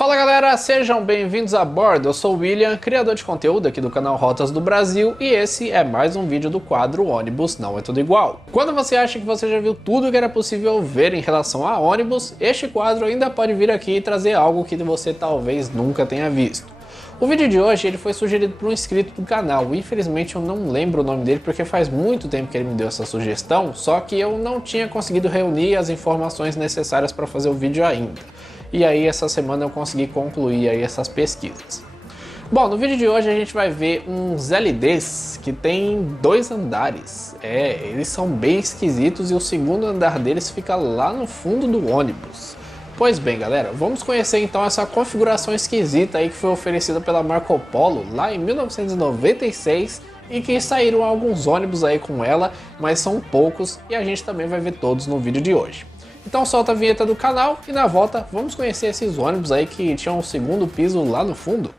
Fala galera, sejam bem-vindos a bordo. Eu sou o William, criador de conteúdo aqui do canal Rotas do Brasil, e esse é mais um vídeo do quadro Ônibus Não É Tudo Igual. Quando você acha que você já viu tudo que era possível ver em relação a ônibus, este quadro ainda pode vir aqui e trazer algo que você talvez nunca tenha visto. O vídeo de hoje ele foi sugerido por um inscrito do canal. Infelizmente eu não lembro o nome dele porque faz muito tempo que ele me deu essa sugestão, só que eu não tinha conseguido reunir as informações necessárias para fazer o vídeo ainda. E aí essa semana eu consegui concluir aí essas pesquisas. Bom, no vídeo de hoje a gente vai ver uns LEDs que tem 2 andares. Eles são bem esquisitos e o segundo andar deles fica lá no fundo do ônibus. Pois bem galera, vamos conhecer então essa configuração esquisita aí que foi oferecida pela Marco Polo lá em 1996 e que saíram alguns ônibus aí com ela, mas são poucos e a gente também vai ver todos no vídeo de hoje. Então solta a vinheta do canal e na volta vamos conhecer esses ônibus aí que tinham o segundo piso lá no fundo.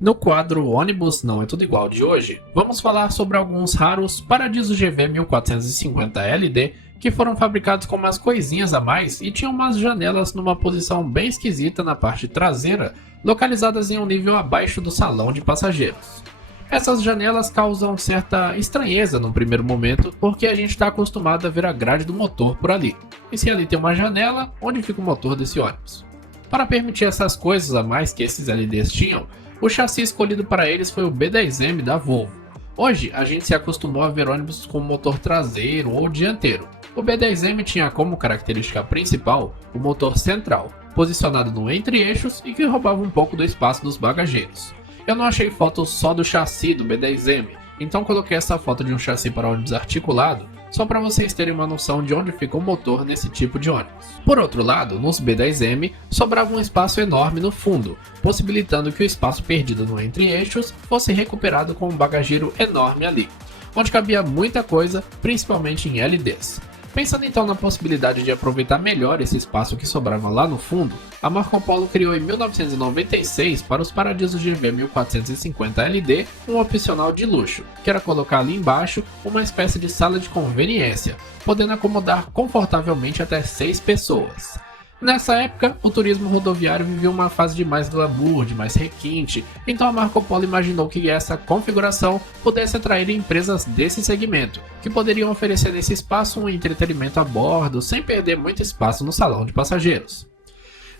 No quadro Ônibus Não É Tudo Igual de hoje, vamos falar sobre alguns raros Paradiso GV 1450 LD que foram fabricados com umas coisinhas a mais e tinham umas janelas numa posição bem esquisita na parte traseira, localizadas em um nível abaixo do salão de passageiros. Essas janelas causam certa estranheza no primeiro momento, porque a gente está acostumado a ver a grade do motor por ali. E se ali tem uma janela, onde fica o motor desse ônibus? Para permitir essas coisas a mais que esses LEDs tinham, o chassi escolhido para eles foi o B10M da Volvo. Hoje, a gente se acostumou a ver ônibus com motor traseiro ou dianteiro. O B10M tinha como característica principal o motor central, posicionado no entre-eixos e que roubava um pouco do espaço dos bagageiros. Eu não achei foto só do chassi do B10M, então coloquei essa foto de um chassi para ônibus articulado, só para vocês terem uma noção de onde fica o motor nesse tipo de ônibus. Por outro lado, nos B10M sobrava um espaço enorme no fundo, possibilitando que o espaço perdido no entre-eixos fosse recuperado com um bagageiro enorme ali, onde cabia muita coisa, principalmente em LEDs. Pensando então na possibilidade de aproveitar melhor esse espaço que sobrava lá no fundo, a Marco Polo criou em 1996 para os Paradiso GV 1450 LD um opcional de luxo, que era colocar ali embaixo uma espécie de sala de conveniência, podendo acomodar confortavelmente até 6 pessoas. Nessa época, o turismo rodoviário vivia uma fase de mais glamour, de mais requinte, então a Marco Polo imaginou que essa configuração pudesse atrair empresas desse segmento, que poderiam oferecer nesse espaço um entretenimento a bordo sem perder muito espaço no salão de passageiros.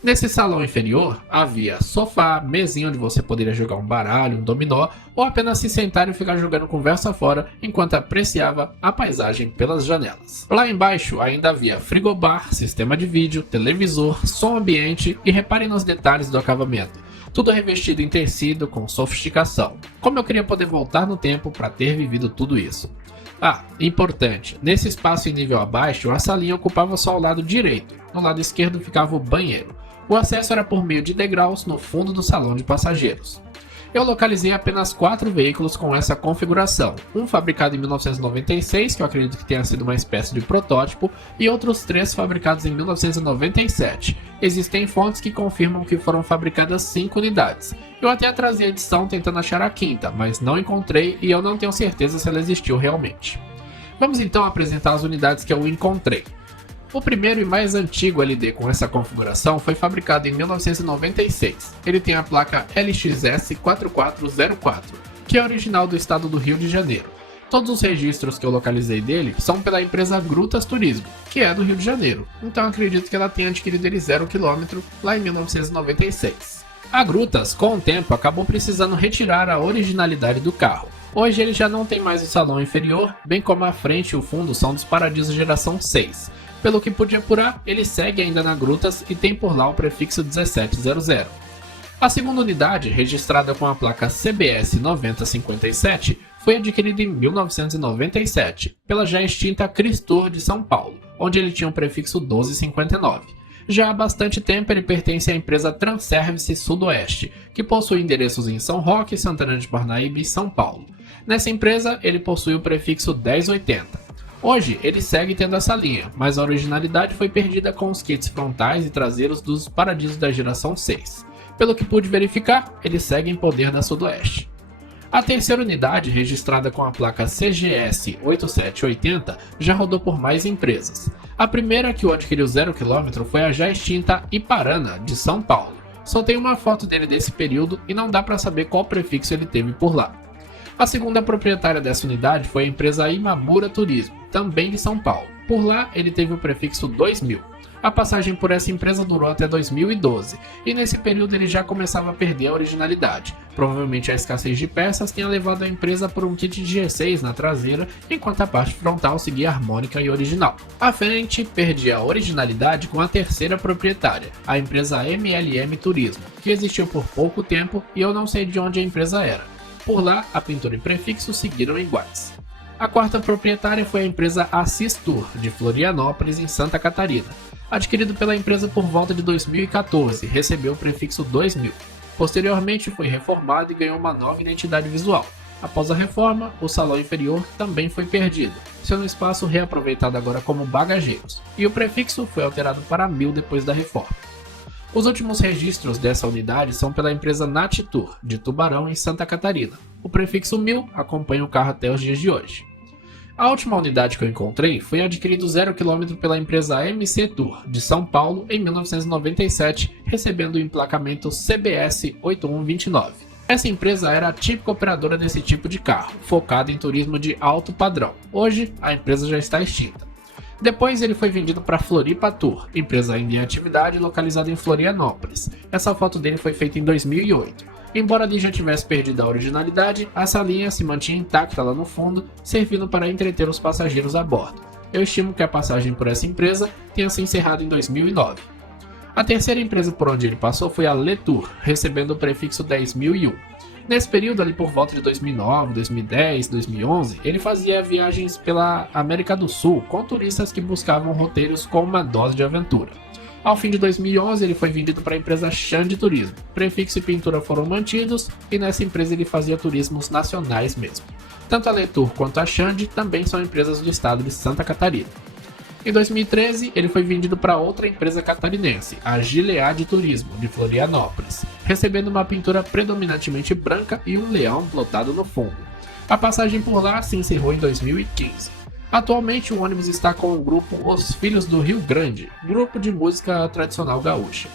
Nesse salão inferior, havia sofá, mesinha onde você poderia jogar um baralho, um dominó, ou apenas se sentar e ficar jogando conversa fora enquanto apreciava a paisagem pelas janelas. Lá embaixo ainda havia frigobar, sistema de vídeo, televisor, som ambiente e reparem nos detalhes do acabamento. Tudo revestido em tecido com sofisticação. Como eu queria poder voltar no tempo para ter vivido tudo isso. Importante, nesse espaço em nível abaixo, a salinha ocupava só o lado direito, no lado esquerdo ficava o banheiro. O acesso era por meio de degraus no fundo do salão de passageiros. Eu localizei apenas 4 veículos com essa configuração, um fabricado em 1996, que eu acredito que tenha sido uma espécie de protótipo, e outros 3 fabricados em 1997. Existem fontes que confirmam que foram fabricadas 5 unidades. Eu até trazia a edição tentando achar a quinta, mas não encontrei e eu não tenho certeza se ela existiu realmente. Vamos então apresentar as unidades que eu encontrei. O primeiro e mais antigo LD com essa configuração foi fabricado em 1996. Ele tem a placa LXS4404, que é original do estado do Rio de Janeiro. Todos os registros que eu localizei dele são pela empresa Grutas Turismo, que é do Rio de Janeiro, então acredito que ela tenha adquirido ele 0 km lá em 1996. A Grutas, com o tempo, acabou precisando retirar a originalidade do carro. Hoje ele já não tem mais o salão inferior, bem como a frente e o fundo são dos Paradiso geração 6. Pelo que pude apurar, ele segue ainda na Grutas e tem por lá o prefixo 1700. A segunda unidade, registrada com a placa CBS 9057, foi adquirida em 1997, pela já extinta Cristor de São Paulo, onde ele tinha o prefixo 1259. Já há bastante tempo ele pertence à empresa Transervice Sudoeste, que possui endereços em São Roque, Santana de Parnaíba e São Paulo. Nessa empresa, ele possui o prefixo 1080. Hoje, ele segue tendo essa linha, mas a originalidade foi perdida com os kits frontais e traseiros dos Paradiso da geração 6. Pelo que pude verificar, ele segue em poder da Sudoeste. A terceira unidade, registrada com a placa CGS 8780, já rodou por mais empresas. A primeira que o adquiriu 0 km foi a já extinta Iparana, de São Paulo. Só tem uma foto dele desse período e não dá para saber qual prefixo ele teve por lá. A segunda proprietária dessa unidade foi a empresa Imamura Turismo, também de São Paulo. Por lá, ele teve o prefixo 2000. A passagem por essa empresa durou até 2012, e nesse período ele já começava a perder a originalidade. Provavelmente a escassez de peças tenha levado a empresa por um kit de G6 na traseira, enquanto a parte frontal seguia harmônica e original. A frente perdia a originalidade com a terceira proprietária, a empresa MLM Turismo, que existiu por pouco tempo e eu não sei de onde a empresa era. Por lá, a pintura e prefixo seguiram iguais. A quarta proprietária foi a empresa Assis Tour, de Florianópolis, em Santa Catarina. Adquirido pela empresa por volta de 2014, recebeu o prefixo 2000. Posteriormente foi reformado e ganhou uma nova identidade visual. Após a reforma, o salão inferior também foi perdido, sendo o espaço reaproveitado agora como bagageiros, e o prefixo foi alterado para 1000 depois da reforma. Os últimos registros dessa unidade são pela empresa Nat Tour, de Tubarão, em Santa Catarina. O prefixo 1000 acompanha o carro até os dias de hoje. A última unidade que eu encontrei foi adquirido 0 km pela empresa MC Tour, de São Paulo, em 1997, recebendo o emplacamento CBS 8129. Essa empresa era a típica operadora desse tipo de carro, focada em turismo de alto padrão. Hoje, a empresa já está extinta. Depois ele foi vendido para Floripa Tour, empresa ainda em atividade localizada em Florianópolis. Essa foto dele foi feita em 2008. Embora ali já tivesse perdido a originalidade, a salinha se mantinha intacta lá no fundo, servindo para entreter os passageiros a bordo. Eu estimo que a passagem por essa empresa tenha se encerrado em 2009. A terceira empresa por onde ele passou foi a Letour, recebendo o prefixo 10001. Nesse período, ali por volta de 2009, 2010, 2011, ele fazia viagens pela América do Sul com turistas que buscavam roteiros com uma dose de aventura. Ao fim de 2011, ele foi vendido para a empresa Xande Turismo. Prefixo e pintura foram mantidos e nessa empresa ele fazia turismos nacionais mesmo. Tanto a Letour quanto a Xande também são empresas do estado de Santa Catarina. Em 2013, ele foi vendido para outra empresa catarinense, a Gilead Turismo, de Florianópolis, recebendo uma pintura predominantemente branca e um leão plotado no fundo. A passagem por lá se encerrou em 2015. Atualmente o ônibus está com o grupo Os Filhos do Rio Grande, grupo de música tradicional gaúcha.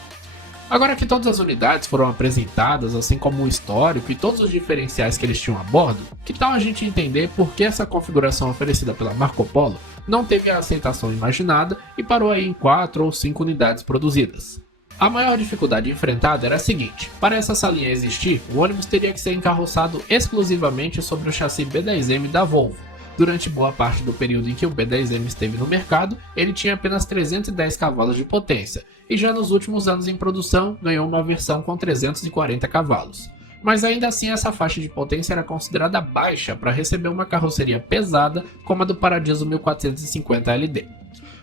Agora que todas as unidades foram apresentadas, assim como o histórico e todos os diferenciais que eles tinham a bordo, que tal a gente entender por que essa configuração oferecida pela Marco Polo não teve a aceitação imaginada e parou aí em 4 ou 5 unidades produzidas? A maior dificuldade enfrentada era a seguinte: para essa salinha existir, o ônibus teria que ser encarroçado exclusivamente sobre o chassi B10M da Volvo. Durante boa parte do período em que o B10M esteve no mercado, ele tinha apenas 310 cavalos de potência, e já nos últimos anos em produção ganhou uma versão com 340 cavalos. Mas ainda assim essa faixa de potência era considerada baixa para receber uma carroceria pesada como a do Paradiso 1450 LD.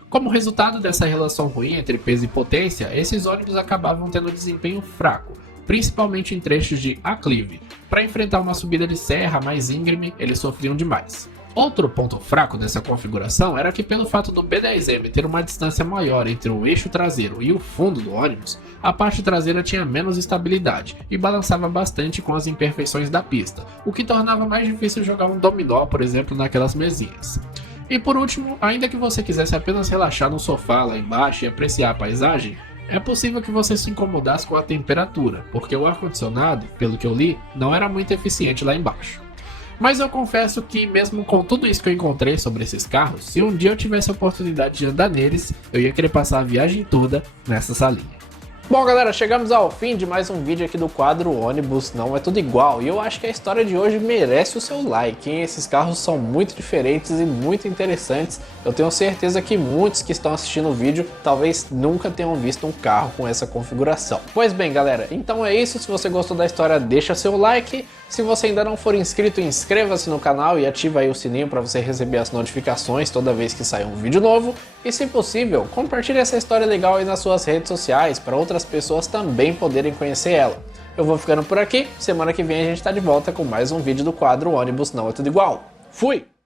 Como resultado dessa relação ruim entre peso e potência, esses ônibus acabavam tendo desempenho fraco, principalmente em trechos de aclive. Para enfrentar uma subida de serra mais íngreme, eles sofriam demais. Outro ponto fraco dessa configuração era que, pelo fato do B10M ter uma distância maior entre o eixo traseiro e o fundo do ônibus, a parte traseira tinha menos estabilidade e balançava bastante com as imperfeições da pista, o que tornava mais difícil jogar um dominó, por exemplo, naquelas mesinhas. E por último, ainda que você quisesse apenas relaxar no sofá lá embaixo e apreciar a paisagem, é possível que você se incomodasse com a temperatura, porque o ar-condicionado, pelo que eu li, não era muito eficiente lá embaixo. Mas eu confesso que mesmo com tudo isso que eu encontrei sobre esses carros, se um dia eu tivesse a oportunidade de andar neles, eu ia querer passar a viagem toda nessa salinha. Bom galera, chegamos ao fim de mais um vídeo aqui do quadro Ônibus Não É Tudo Igual, e eu acho que a história de hoje merece o seu like, hein? Esses carros são muito diferentes e muito interessantes. Eu tenho certeza que muitos que estão assistindo o vídeo talvez nunca tenham visto um carro com essa configuração. Pois bem galera, então é isso. Se você gostou da história, deixa seu like. Se você ainda não for inscrito, inscreva-se no canal e ativa aí o sininho para você receber as notificações toda vez que sair um vídeo novo. E se possível, compartilhe essa história legal aí nas suas redes sociais para outras pessoas também poderem conhecer ela. Eu vou ficando por aqui, semana que vem a gente está de volta com mais um vídeo do quadro Ônibus Não É Tudo Igual. Fui!